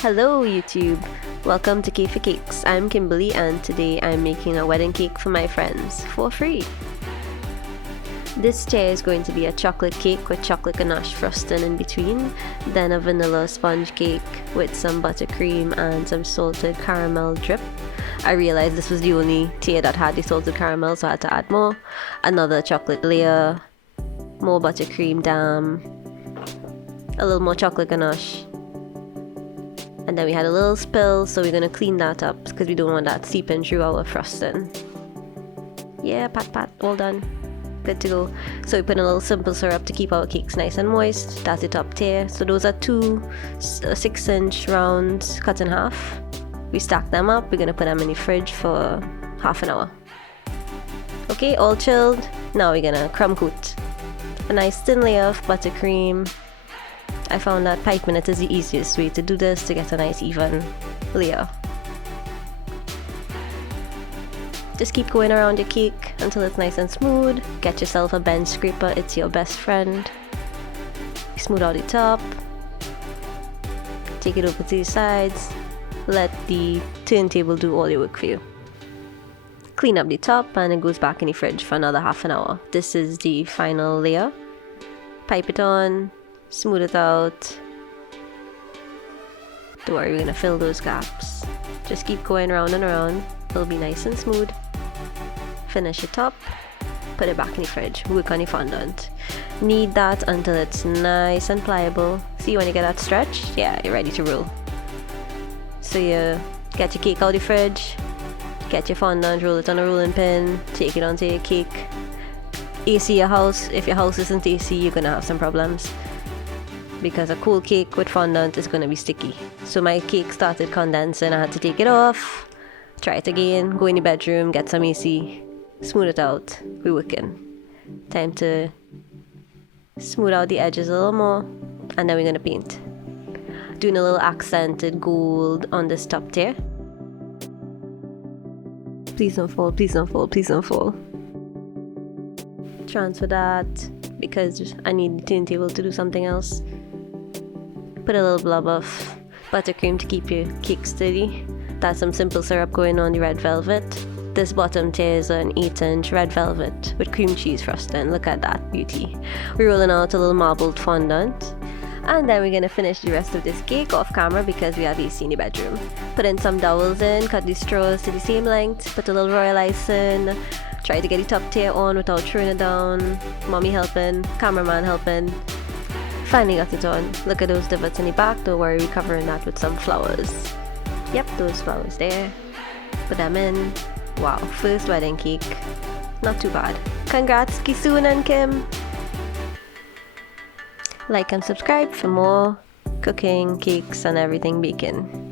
Hello YouTube! Welcome to Cake for Cakes. I'm Kimberly and today I'm making a wedding cake for my friends for free. This tier is going to be a chocolate cake with chocolate ganache frosting in between, then a vanilla sponge cake with some buttercream and some salted caramel drip. I realized this was the only tier that had the salted caramel, so I had to add more. Another chocolate layer, more buttercream dam, a little more chocolate ganache. And then we had a little spill, so we're going to clean that up because we don't want that seeping through our frosting. Yeah, pat, all done. Good to go. So we put in a little simple syrup to keep our cakes nice and moist. That's the top tier. So those are two 6-inch rounds cut in half. We stack them up. We're going to put them in the fridge for half an hour. Okay, all chilled. Now we're going to crumb coat. A nice thin layer of buttercream. I found that piping it is the easiest way to do this to get a nice even layer. Just keep going around your cake until it's nice and smooth. Get yourself a bench scraper, it's your best friend. Smooth out the top. Take it over to the sides. Let the turntable do all your work for you. Clean up the top and it goes back in the fridge for another half an hour. This is the final layer. Pipe it on. Smooth it out. Don't worry, we're gonna fill those gaps. Just keep going round and around. It'll be nice and smooth. Finish it up. Put it back in the fridge. Work on the fondant. Knead that until it's nice and pliable. See when you get that stretch? Yeah, you're ready to roll. So you get your cake out of the fridge. Get your fondant, roll it on a rolling pin. Take it onto your cake. AC your house. If your house isn't AC, you're gonna have some problems, because a cool cake with fondant is going to be sticky. So my cake started condensing. I had to take it off, try it again, go in the bedroom, get some AC, smooth it out. We're working. Time to smooth out the edges a little more, and then we're going to paint. Doing a little accented gold on this top tier. Please don't fall, please don't fall, please don't fall. Transfer that because I need the turntable to do something else. Put a little blob of buttercream to keep your cake steady. That's some simple syrup going on the red velvet. This bottom tier is an 8-inch red velvet with cream cheese frosting. Look at that beauty. We're rolling out a little marbled fondant. And then we're going to finish the rest of this cake off camera because we have AC in the bedroom. Put in some dowels in, cut the straws to the same length, put a little royal ice in. Try to get the top tier on without throwing it down. Mommy helping, cameraman helping. Finally got it on. Look at those divots in the back. Don't worry, we're covering that with some flowers. Yep, those flowers there. Put them in. Wow, first wedding cake. Not too bad. Congrats, Kisoon and Kim. Like and subscribe for more cooking, cakes, and everything baking.